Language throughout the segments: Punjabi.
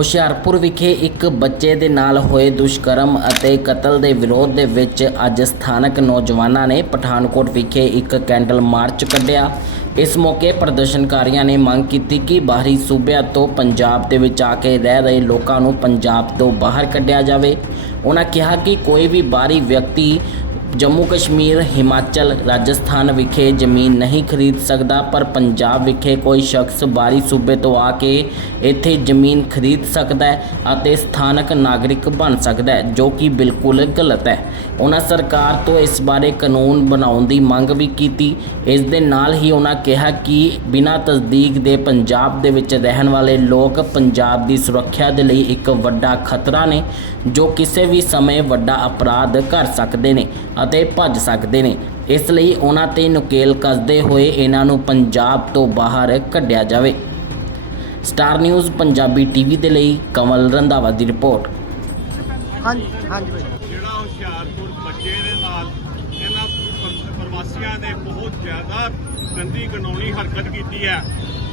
ਹੁਸ਼ਿਆਰਪੁਰ ਵਿਖੇ ਇੱਕ ਬੱਚੇ ਦੇ ਨਾਲ ਹੋਏ ਦੁਸ਼ਕਰਮ ਅਤੇ ਕਤਲ ਦੇ ਵਿਰੋਧ ਦੇ ਵਿੱਚ ਅੱਜ ਸਥਾਨਕ ਨੌਜਵਾਨਾਂ ਨੇ ਪਠਾਨਕੋਟ ਵਿਖੇ ਇੱਕ ਕੈਂਡਲ ਮਾਰਚ ਕੱਢਿਆ। ਇਸ ਮੌਕੇ ਪ੍ਰਦਰਸ਼ਨਕਾਰੀਆਂ ਨੇ ਮੰਗ ਕੀਤੀ ਕਿ ਬਾਹਰੀ ਸੂਬਿਆਂ ਤੋਂ ਪੰਜਾਬ ਦੇ ਵਿੱਚ ਆ ਕੇ ਰਹਿ ਰਹੇ ਲੋਕਾਂ ਨੂੰ ਪੰਜਾਬ ਤੋਂ ਬਾਹਰ ਕੱਢਿਆ ਜਾਵੇ। ਉਹਨਾਂ ਕਿਹਾ ਕਿ ਕੋਈ ਵੀ ਬਾਹਰੀ ਵਿਅਕਤੀ ਜੰਮੂ ਕਸ਼ਮੀਰ, ਹਿਮਾਚਲ, ਰਾਜਸਥਾਨ ਵਿਖੇ ਜ਼ਮੀਨ ਨਹੀਂ ਖਰੀਦ ਸਕਦਾ, ਪਰ ਪੰਜਾਬ ਵਿਖੇ ਕੋਈ ਸ਼ਖਸ ਬਾਹਰੀ ਸੂਬੇ ਤੋਂ ਆ ਕੇ ਇੱਥੇ ਜ਼ਮੀਨ ਖਰੀਦ ਸਕਦਾ ਹੈ ਅਤੇ ਸਥਾਨਕ ਨਾਗਰਿਕ ਬਣ ਸਕਦਾ ਹੈ, ਜੋ ਕਿ ਬਿਲਕੁਲ ਗਲਤ ਹੈ। ਉਹਨਾਂ ਸਰਕਾਰ ਤੋਂ ਇਸ ਬਾਰੇ ਕਾਨੂੰਨ ਬਣਾਉਣ ਦੀ ਮੰਗ ਵੀ ਕੀਤੀ। ਇਸ ਦੇ ਨਾਲ ਹੀ ਉਹਨਾਂ ਕਿਹਾ ਕਿ ਬਿਨਾਂ ਤਸਦੀਕ ਦੇ ਪੰਜਾਬ ਦੇ ਵਿੱਚ ਰਹਿਣ ਵਾਲੇ ਲੋਕ ਪੰਜਾਬ ਦੀ ਸੁਰੱਖਿਆ ਦੇ ਲਈ ਇੱਕ ਵੱਡਾ ਖਤਰਾ ਨੇ, ਜੋ ਕਿਸੇ ਵੀ ਸਮੇਂ ਵੱਡਾ ਅਪਰਾਧ ਕਰ ਸਕਦੇ ਨੇ। ਅਤੇ ਭੱਜ ਸਕਦੇ ਨੇ। ਇਸ ਲਈ ਉਹਨਾਂ ਤੇ ਨੁਕੇਲ ਕੱਸਦੇ ਹੋਏ ਇਹਨਾਂ ਨੂੰ ਪੰਜਾਬ ਤੋਂ ਬਾਹਰ ਕੱਢਿਆ ਜਾਵੇ। ਸਟਾਰ ਨਿਊਜ਼ ਪੰਜਾਬੀ ਟੀਵੀ ਦੇ ਲਈ ਕਮਲ ਰੰਧਾਵਾ ਦੀ ਰਿਪੋਰਟ। ਹਾਂਜੀ ਹਾਂਜੀ ਜਿਹੜਾ ਹੁਸ਼ਿਆਰਪੁਰ ਬੱਚੇ ਦੇ ਨਾਲ ਇਹਨਾਂ ਪ੍ਰ- ਪ੍ਰਵਾਸੀਆਂ ਨੇ ਬਹੁਤ ਜ਼ਿਆਦਾ ਗੰਦੀ ਕਾਨੂੰਨੀ ਹਰਕਤ ਕੀਤੀ ਹੈ।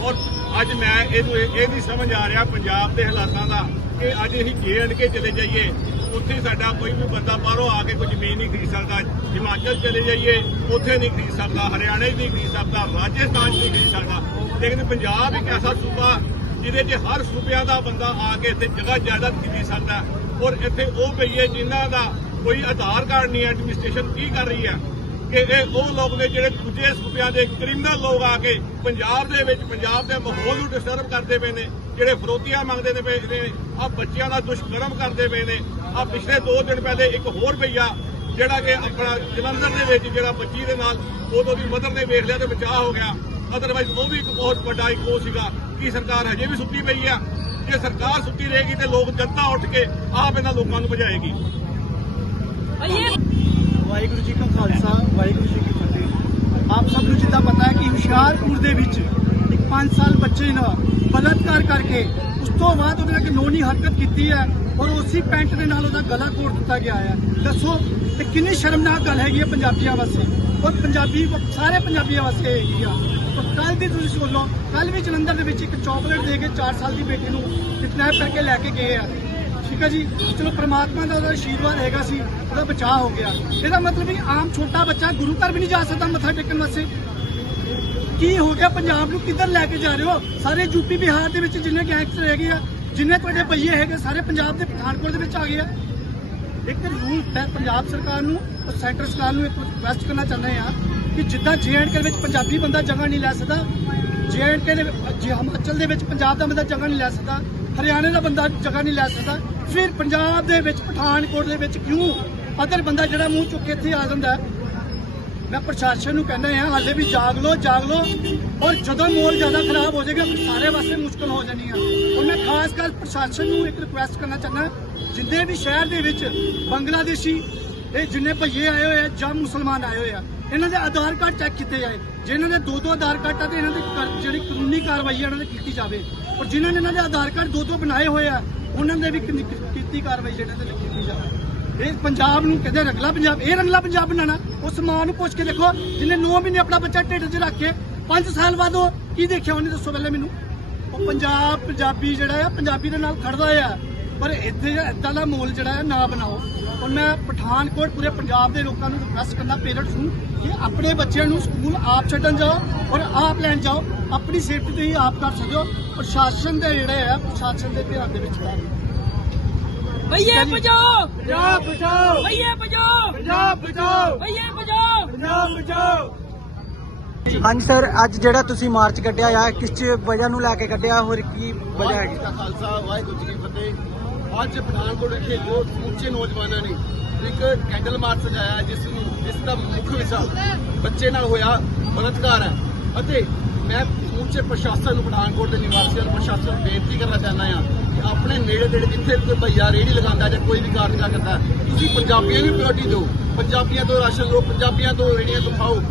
ਔਰ ਅੱਜ ਮੈਂ ਇਹਨੂੰ ਇਹ ਇਹ ਨਹੀਂ ਸਮਝ ਆ ਰਿਹਾ ਪੰਜਾਬ ਦੇ ਹਾਲਾਤਾਂ ਦਾ ਕਿ ਅੱਜ ਅਸੀਂ ਜੇ ਐਂਡ ਕੇ ਚਲੇ ਜਾਈਏ। ਉੱਥੇ ਸਾਡਾ ਕੋਈ ਵੀ ਬੰਦਾ ਬਾਹਰੋਂ ਆ ਕੇ ਕੋਈ ਜ਼ਮੀਨ ਨਹੀਂ ਖਰੀਦ ਸਕਦਾ, ਹਿਮਾਚਲ ਚਲੇ ਜਾਈਏ, ਉੱਥੇ ਨਹੀਂ ਖਰੀਦ ਸਕਦਾ, ਹਰਿਆਣਾ 'ਚ ਨਹੀਂ ਖਰੀਦ ਸਕਦਾ, ਰਾਜਸਥਾਨ 'ਚ ਨਹੀਂ ਖਰੀਦ ਸਕਦਾ। ਲੇਕਿਨ ਪੰਜਾਬ ਇੱਕ ਐਸਾ ਸੂਬਾ ਜਿਹਦੇ 'ਚ ਹਰ ਸੂਬਿਆਂ ਦਾ ਬੰਦਾ ਆ ਕੇ ਇੱਥੇ ਜਗ੍ਹਾ ਜਾਇਦਾਦ ਖਰੀਦ ਸਕਦਾ ਔਰ ਇੱਥੇ ਉਹ ਪਈਏ ਜਿਨ੍ਹਾਂ ਦਾ ਕੋਈ ਆਧਾਰ ਕਾਰਡ ਨਹੀਂ ਐਡਮਿਨਿਸਟ੍ਰੇਸ਼ਨ ਕੀ ਕਰ ਰਹੀ ਹੈ? ਕਿ ਇਹ ਉਹ ਲੋਕ ਨੇ ਜਿਹੜੇ ਦੂਜੇ ਸੂਬਿਆਂ ਦੇ ਕ੍ਰਿਮੀਨਲ ਲੋਕ ਆ ਕੇ ਪੰਜਾਬ ਦੇ ਵਿੱਚ, ਪੰਜਾਬ ਦੇ ਮਾਹੌਲ ਨੂੰ ਡਿਸਟਰਬ ਕਰਦੇ ਪਏ ਨੇ, ਜਿਹੜੇ ਫਰੋਤੀਆਂ ਮੰਗਦੇ ਨੇ ਪਏ ਨੇ ਆ ਬੱਚਿਆਂ ਦਾ ਦੁਸ਼ਕਰਮ ਕਰਦੇ ਪਏ ਨੇ। ਆ ਪਿਛਲੇ 2 ਦਿਨ ਪਹਿਲੇ ਇੱਕ ਹੋਰ ਭਈਆ ਜਿਹੜਾ ਕਿ ਆਪਣਾ ਜਲੰਧਰ ਦੇ ਵਿੱਚ ਜਿਹੜਾ ਬੱਚੀ ਦੇ ਨਾਲ ਉਦੋਂ ਦੀ ਮਦਰ ਨੇ ਵੇਖ ਲਿਆ ਤੇ ਬਚਾਅ ਹੋ ਗਿਆ। ਅਦਰਵਾਈਜ਼ ਉਹ ਵੀ ਇੱਕ ਬਹੁਤ ਵੱਡਾ ਇੱਕ ਉਹ ਸੀਗਾ ਕਿ ਸਰਕਾਰ ਹਜੇ ਵੀ ਸੁੱਤੀ ਪਈ ਆ। ਜੇ ਸਰਕਾਰ ਸੁੱਤੀ ਰਹੇਗੀ ਤੇ ਲੋਕ ਜਨਤਾ ਉੱਠ ਕੇ ਆਪ ਇਹਨਾਂ ਲੋਕਾਂ ਨੂੰ ਭਜਾਏਗੀ। ਵਾਹਿਗੁਰੂ ਜੀ ਕਾ ਖਾਲਸਾ, ਵਾਹਿਗੁਰੂ ਜੀ ਕੀ ਫਤਿਹ। ਆਪ ਸਭ ਨੂੰ ਜਿੱਦਾਂ ਪਤਾ ਹੈ ਕਿ ਹੁਸ਼ਿਆਰਪੁਰ ਦੇ ਵਿੱਚ ਇੱਕ 5 ਸਾਲ ਬੱਚੇ ਨਾਲ ਬਲਾਤਕਾਰ ਕਰਕੇ ਉਸ ਤੋਂ ਬਾਅਦ ਉਹਦੇ ਨਾਲ ਕਾਨੂੰਨੀ ਹਰਕਤ ਕੀਤੀ ਹੈ ਔਰ ਉਸੇ ਪੈਂਟ ਦੇ ਨਾਲ ਉਹਦਾ ਗਲਾ ਕੋਟ ਦਿੱਤਾ ਗਿਆ ਹੈ। ਦੱਸੋ ਤੇ ਕਿੰਨੀ ਸ਼ਰਮਨਾਕ ਗੱਲ ਹੈਗੀ ਹੈ ਪੰਜਾਬੀਆਂ ਵਾਸਤੇ। ਔਰ ਪੰਜਾਬੀ ਸਾਰੇ ਪੰਜਾਬੀਆਂ ਵਾਸਤੇ ਹੈਗੀ ਆ। ਕੱਲ ਦੀ ਤੁਸੀਂ ਸੋਚ ਲਓ ਕੱਲ ਵੀ ਜਲੰਧਰ ਦੇ ਵਿੱਚ ਇੱਕ ਚਾਕਲੇਟ ਦੇ ਕੇ 4 ਸਾਲ ਦੀ ਬੇਟੀ ਨੂੰ ਕਿਡਨੈਪ ਕਰਕੇ ਲੈ ਕੇ ਗਏ ਆ। ਠੀਕ ਹੈ ਜੀ? ਚਲੋ ਪ੍ਰਮਾਤਮਾ ਦਾ ਉਹਦਾ ਆਸ਼ੀਰਵਾਦ ਹੈਗਾ ਸੀ, ਉਹਦਾ ਬਚਾਅ ਹੋ ਗਿਆ। ਇਹਦਾ ਮਤਲਬ ਵੀ ਆਮ ਛੋਟਾ ਬੱਚਾ ਗੁਰੂ ਘਰ ਵੀ ਨਹੀਂ ਜਾ ਸਕਦਾ ਮੱਥਾ ਟੇਕਣ ਵਾਸਤੇ। ਕੀ ਹੋ ਗਿਆ? ਪੰਜਾਬ ਨੂੰ ਕਿੱਧਰ ਲੈ ਕੇ ਜਾ ਰਹੇ ਹੋ? ਸਾਰੇ ਯੂਪੀ ਬਿਹਾਰ ਦੇ ਵਿੱਚ ਜਿੰਨੇ ਗੈਂਗਸਟਰ ਹੈਗੇ ਆ, ਜਿੰਨੇ ਤੁਹਾਡੇ ਪਈਏ ਹੈਗੇ, ਸਾਰੇ ਪੰਜਾਬ ਦੇ ਪਠਾਨਕੋਟ ਦੇ ਵਿੱਚ ਆ ਗਏ ਆ। ਇੱਕ ਰੂਲ ਪੰਜਾਬ ਸਰਕਾਰ ਨੂੰ ਔਰ ਸੈਂਟਰ ਸਰਕਾਰ ਨੂੰ ਇੱਕ ਰਿਕਵੈਸਟ ਕਰਨਾ ਚਾਹੁੰਦੇ ਆ ਕਿ ਜਿੱਦਾਂ ਜੇਐਂਡਕੇ ਵਿੱਚ ਪੰਜਾਬੀ ਬੰਦਾ ਜਗ੍ਹਾ ਨਹੀਂ ਲੈ ਸਕਦਾ ਜੇਐਂਡਕੇ ਦੇ ਵਿੱਚ- ਜੇ ਹਿਮਾਚਲ ਦੇ ਵਿੱਚ ਪੰਜਾਬ ਦਾ ਬੰਦਾ ਜਗ੍ਹਾ ਨਹੀਂ ਲੈ ਸਕਦਾ, ਹਰਿਆਣੇ ਦਾ ਬੰਦਾ ਜਗ੍ਹਾ ਨਹੀਂ ਲੈ ਸਕਦਾ ਫਿਰ ਪੰਜਾਬ ਦੇ ਵਿੱਚ, ਪਠਾਨਕੋਟ ਦੇ ਵਿੱਚ ਕਿਉਂ ਅਦਰ ਬੰਦਾ ਜਿਹੜਾ ਮੂੰਹ ਚੁੱਕ ਕੇ ਇੱਥੇ ਆ ਜਾਂਦਾ ਮੈਂ ਪ੍ਰਸ਼ਾਸਨ ਨੂੰ ਕਹਿੰਦਾ ਹਾਂ, ਹਾਲੇ ਵੀ ਜਾਗ ਲਓ ਜਾਗ ਲਓ ਔਰ ਜਦੋਂ ਮੋਰ ਜ਼ਿਆਦਾ ਖਰਾਬ ਹੋ ਜਾਏਗਾ, ਫਿਰ ਸਾਰੇ ਵਾਸਤੇ ਮੁਸ਼ਕਲ ਹੋ ਜਾਣੀ ਆ। ਔਰ ਮੈਂ ਖਾਸ ਕਰ ਪ੍ਰਸ਼ਾਸਨ ਨੂੰ ਇੱਕ ਰਿਕੁਐਸਟ ਕਰਨਾ ਚਾਹੁੰਦਾ ਜਿੰਨੇ ਵੀ ਸ਼ਹਿਰ ਦੇ ਵਿੱਚ ਬੰਗਲਾਦੇਸ਼ੀ ਇਹ ਜਿੰਨੇ ਭਈਏ ਆਏ ਹੋਏ ਆ ਜਾਂ ਮੁਸਲਮਾਨ ਆਏ ਹੋਏ ਆ, ਇਹਨਾਂ ਦੇ ਆਧਾਰ ਕਾਰਡ ਚੈੱਕ ਕੀਤੇ ਜਾਏ। ਜਿਨ੍ਹਾਂ ਦੇ ਦੋ ਦੋ ਆਧਾਰ ਕਾਰਡ ਆ ਤੇ ਇਹਨਾਂ ਦੀ ਜਿਹੜੀ ਕਾਨੂੰਨੀ ਕਾਰਵਾਈ ਆ, ਇਹਨਾਂ ਦੀ ਕੀਤੀ ਜਾਵੇ। ਔਰ ਜਿਨ੍ਹਾਂ ਨੇ ਇਹਨਾਂ ਦੇ ਆਧਾਰ ਕਾਰਡ ਦੋ ਦੋ ਬਣਾਏ ਹੋਏ ਆ ਉਹਨਾਂ ਦੇ ਵੀ ਕੀਤੀ ਕਾਰਵਾਈ ਜਿਹੜੇ ਤੇ ਕੀਤੀ ਜਾਵੇ ਇਹ ਪੰਜਾਬ ਨੂੰ ਕਹਿੰਦੇ ਰੰਗਲਾ ਪੰਜਾਬ, ਇਹ ਰੰਗਲਾ ਪੰਜਾਬ ਬਣਾਣਾ ਉਸ ਮਾਂ ਨੂੰ ਪੁੱਛ ਕੇ ਦੇਖੋ ਜਿਹਨੇ 9 ਮਹੀਨੇ ਆਪਣਾ ਬੱਚਾ ਢਿੱਡ 'ਚ ਰੱਖ ਕੇ 5 ਸਾਲ ਬਾਅਦ ਉਹ ਕੀ ਦੇਖਿਆ ਉਹਨੇ, ਦੱਸੋ ਪਹਿਲੇ ਮੈਨੂੰ। ਉਹ ਪੰਜਾਬ, ਪੰਜਾਬੀ ਜਿਹੜਾ ਆ, ਪੰਜਾਬੀ ਦੇ ਨਾਲ ਖੜਦਾ ਆ। ਪਰ ਇੱਥੇ ਇਦਾਂ ਦਾ ਮਾਹੌਲ ਜਿਹੜਾ ਆ, ਨਾ ਬਣਾਓ। ਔਰ ਮੈਂ ਪਠਾਨਕੋਟ ਪੂਰੇ ਪੰਜਾਬ ਦੇ ਲੋਕਾਂ ਨੂੰ ਰਿਕਵੈਸਟ ਕਰਦਾ ਪੇਰੈਂਟਸ ਨੂੰ ਕਿ ਆਪਣੇ ਬੱਚਿਆਂ ਨੂੰ ਸਕੂਲ ਆਪ ਛੱਡਣ ਜਾਓ ਔਰ ਆਪ ਲੈਣ ਜਾਓ। ਆਪਣੀ ਸੇਫਟੀ ਤੁਸੀਂ ਆਪ ਕਰ ਸਕੋ ਪ੍ਰਸ਼ਾਸਨ ਦੇ ਜਿਹੜੇ ਆ ਪ੍ਰਸ਼ਾਸਨ ਦੇ ਧਿਆਨ ਦੇ ਵਿੱਚ ਰਹਿਣ ਭਈਏ ਬਚਾਓ ਪੰਜਾਬ ਬਚਾਓ। ਭਈਏ ਬਚਾਓ ਪੰਜਾਬ ਬਚਾਓ। ਭਈਏ ਬਚਾਓ ਪੰਜਾਬ ਬਚਾਓ। ਹਾਂਜੀ ਸਰ ਅੱਜ ਜਿਹੜਾ ਤੁਸੀਂ ਮਾਰਚ ਕੱਢਿਆ ਆ ਕਿਸ ਵਜ੍ਹਾ ਨੂੰ ਲੈ ਕੇ ਕੱਢਿਆ? ਹੋਰ ਕੀ ਵਜ੍ਹਾ ਕਾ ਖਾਲਸਾ ਵਾਹਿਗੁਰੂ ਜੀ ਕੀ ਫਤਿਹ। ਅੱਜ ਪਠਾਨਕੋਟ ਵਿਖੇ ਜੋ ਸਮੁੱਚੇ ਨੌਜਵਾਨਾਂ ਨੇ ਇੱਕ ਕੈਂਡਲ ਮਾਰਚ ਸਜਾਇਆ, ਜਿਸ ਨੂੰ, ਜਿਸ ਦਾ ਮੁੱਖ ਵਿਸ਼ਾ ਬੱਚੇ ਨਾਲ ਹੋਇਆ ਬਲਾਤਕਾਰ ਹੈ। ਅਤੇ ਮੈਂ ਸਮੁੱਚੇ ਪ੍ਰਸ਼ਾਸਨ ਨੂੰ, ਪਠਾਨਕੋਟ ਦੇ ਨਿਵਾਸੀਆਂ ਨੂੰ, ਪ੍ਰਸ਼ਾਸਨ ਨੂੰ ਬੇਨਤੀ ਕਰਨਾ ਚਾਹੁੰਦਾ ਹਾਂ ਕਿ ਆਪਣੇ ਨੇੜੇ ਤੇੜੇ ਜਿੱਥੇ ਕੋਈ ਭਈਆ ਰੇੜੀ ਲਗਾਉਂਦਾ ਜਾਂ ਕੋਈ ਵੀ ਕਾਰਜਾ ਕਰਦਾ ਤੁਸੀਂ ਪੰਜਾਬੀਆਂ ਨੂੰ ਪ੍ਰਾਇੋਰਟੀ ਦਿਓ। ਪੰਜਾਬੀਆਂ ਤੋਂ ਰਾਸ਼ਨ ਲਓ, ਪੰਜਾਬੀਆਂ ਤੋਂ ਰੇੜੀਆਂ ਤੋਂ ਖਾਓ।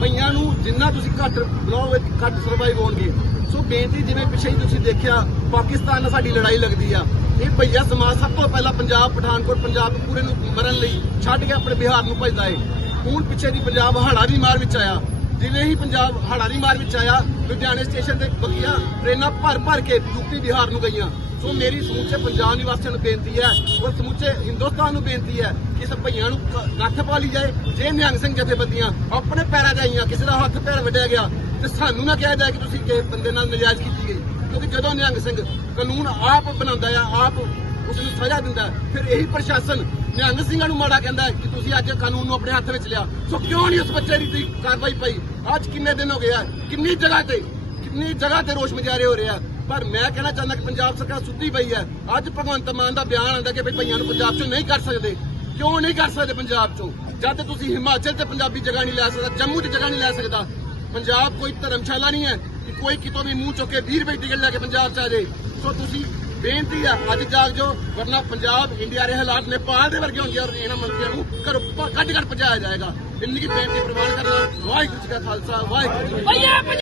ਭਈਆਂ ਨੂੰ ਜਿੰਨਾ ਤੁਸੀਂ ਘੱਟ ਬੁਲਾਓਗੇ ਘੱਟ ਸਰਵਾਈਵ ਹੋਣਗੇ। ਸੋ ਬੇਨਤੀ ਜਿਵੇਂ ਪਿੱਛੇ ਹੀ ਤੁਸੀਂ ਦੇਖਿਆ, ਪਾਕਿਸਤਾਨ ਨਾਲ ਸਾਡੀ ਲੜਾਈ ਲੱਗਦੀ ਆ। ਇਹ ਭਈਆ ਸਮਾਜ ਸਭ ਤੋਂ ਪਹਿਲਾਂ ਪੰਜਾਬ, ਪਠਾਨਕੋਟ, ਪੰਜਾਬ ਪੂਰੇ ਨੂੰ ਮਰਨ ਲਈ ਛੱਡ ਕੇ ਆਪਣੇ ਬਿਹਾਰ ਨੂੰ ਭਜਦਾ ਏ। ਹੁਣ ਪਿੱਛੇ ਦੀ ਪੰਜਾਬ ਹੜਾ ਦੀ ਮਾਰ ਵਿੱਚ ਆਇਆ। ਜਿਵੇਂ ਹੀ ਪੰਜਾਬ ਹੜ੍ਹਾਂ ਦੀ ਮਾਰ ਵਿੱਚ ਆਇਆ, ਲੁਧਿਆਣੇ ਸਟੇਸ਼ਨ ਤੇ ਬਗੀਆਂ, ਟ੍ਰੇਨਾਂ ਭਰ ਭਰ ਕੇ ਯੂਪੀ ਬਿਹਾਰ ਨੂੰ ਗਈਆਂ। ਸੋ ਮੇਰੀ ਸਮੁੱਚੇ ਪੰਜਾਬ ਨਿਵਾਸੀਆਂ ਨੂੰ ਬੇਨਤੀ ਹੈ ਔਰ ਸਮੁੱਚੇ ਹਿੰਦੁਸਤਾਨ ਨੂੰ ਬੇਨਤੀ ਹੈ ਕਿ ਇਸ ਭਈਆਂ ਨੂੰ ਨੱਥ ਪਾ ਲਈ ਜਾਏ। ਜੇ ਨਿਹੰਗ ਸਿੰਘ ਜਥੇਬੰਦੀਆਂ ਆਪਣੇ ਪੈਰਾਂ ਚ ਆਈਆਂ, ਕਿਸੇ ਦਾ ਹੱਥ ਪੈਰ ਵੱਢਿਆ ਗਿਆ ਤੇ ਸਾਨੂੰ ਨਾ ਕਿਹਾ ਜਾਏ ਕਿ ਤੁਸੀਂ ਕਿਸੇ ਬੰਦੇ ਨਾਲ ਨਜਾਇਜ਼ ਕੀਤੀ ਗਈ। ਕਿਉਂਕਿ ਜਦੋਂ ਨਿਹੰਗ ਸਿੰਘ ਕਾਨੂੰਨ ਆਪ ਬਣਾਉਂਦਾ ਹੈ ਆਪ ਉਸ ਨੂੰ ਸਜ਼ਾ ਦਿੰਦਾ ਫਿਰ ਇਹੀ ਪ੍ਰਸ਼ਾਸਨ ਨਿਹੰਗ ਸਿੰਘਾਂ ਨੂੰ ਮਾੜਾ ਕਹਿੰਦਾ ਕਿ ਤੁਸੀਂ ਅੱਜ ਕਾਨੂੰਨ ਨੂੰ ਆਪਣੇ ਹੱਥ ਵਿੱਚ ਲਿਆ। ਸੋ ਕਿਉਂ ਨਹੀਂ ਉਸ ਬੱਚੇ ਦੀ ਕਾਰਵਾਈ ਪਈ? ਅੱਜ ਕਿੰਨੇ ਦਿਨ ਹੋ ਗਏ ਆ? ਕਿੰਨੀ ਜਗ੍ਹਾ ਤੇ, ਕਿੰਨੀ ਜਗ੍ਹਾ ਤੇ ਰੋਸ਼ ਮੁਜ਼ਾਹਰੇ ਹੋ ਰਹੇ ਰਿਹਾ ਪਰ ਮੈਂ ਕਹਿਣਾ ਚਾਹੁੰਦਾ ਕਿ ਪੰਜਾਬ ਸਰਕਾਰ ਸੁੱਤੀ ਪਈ ਹੈ। ਅੱਜ ਭਗਵੰਤ ਮਾਨ ਦਾ ਬਿਆਨ ਆਉਂਦਾ ਕਿ ਭਈ ਭਈਆਂ ਨੂੰ ਪੰਜਾਬ ਚੋਂ ਨਹੀਂ ਕਰ ਸਕਦੇ। ਕਿਉਂ ਨਹੀਂ ਕਰ ਸਕਦੇ ਪੰਜਾਬ ਚੋਂ? ਜਦ ਤੁਸੀਂ ਹਿਮਾਚਲ ਤੇ ਪੰਜਾਬੀ ਜਗ੍ਹਾ ਨਹੀਂ ਲੈ ਸਕਦਾ, ਜੰਮੂ 'ਚ ਜਗ੍ਹਾ ਨਹੀਂ ਲੈ ਸਕਦਾ, ਪੰਜਾਬ ਕੋਈ ਧਰਮਸ਼ਾਲਾ ਨਹੀਂ ਹੈ। ਕਿ ਕੋਈ ਕਿਤੋਂ ਵੀ ਮੂੰਹ ਚੁੱਕ ਕੇ 20 ਰੁਪਏ ਟਿਕਟ ਲੈ ਕੇ ਪੰਜਾਬ 'ਚ ਆ ਜਾਏ ਸੋ ਤੁਸੀਂ ਬੇਨਤੀ ਹੈ ਅੱਜ ਜਾਗ ਜੋ ਵਰਨਾ ਪੰਜਾਬ, ਇੰਡੀਆ ਦੇ ਹਾਲਾਤ ਨੇਪਾਲ ਦੇ ਵਰਗੇ ਹੋਣਗੇ ਔਰ ਇਹਨਾਂ ਮੰਤਰੀਆਂ ਨੂੰ ਘਰੋਂ ਭ- ਕੱਢ ਕੱਢ ਪਹੁੰਚਾਇਆ ਜਾਏਗਾ। ਇੰਨੀ ਕੀ ਬੇਨਤੀ ਪ੍ਰਵਾਨ ਕਰਨਾ। ਵਾਹਿਗੁਰੂ ਜੀ ਕਾ ਖਾਲਸਾ, ਵਾਹਿਗੁਰੂ ਜੀ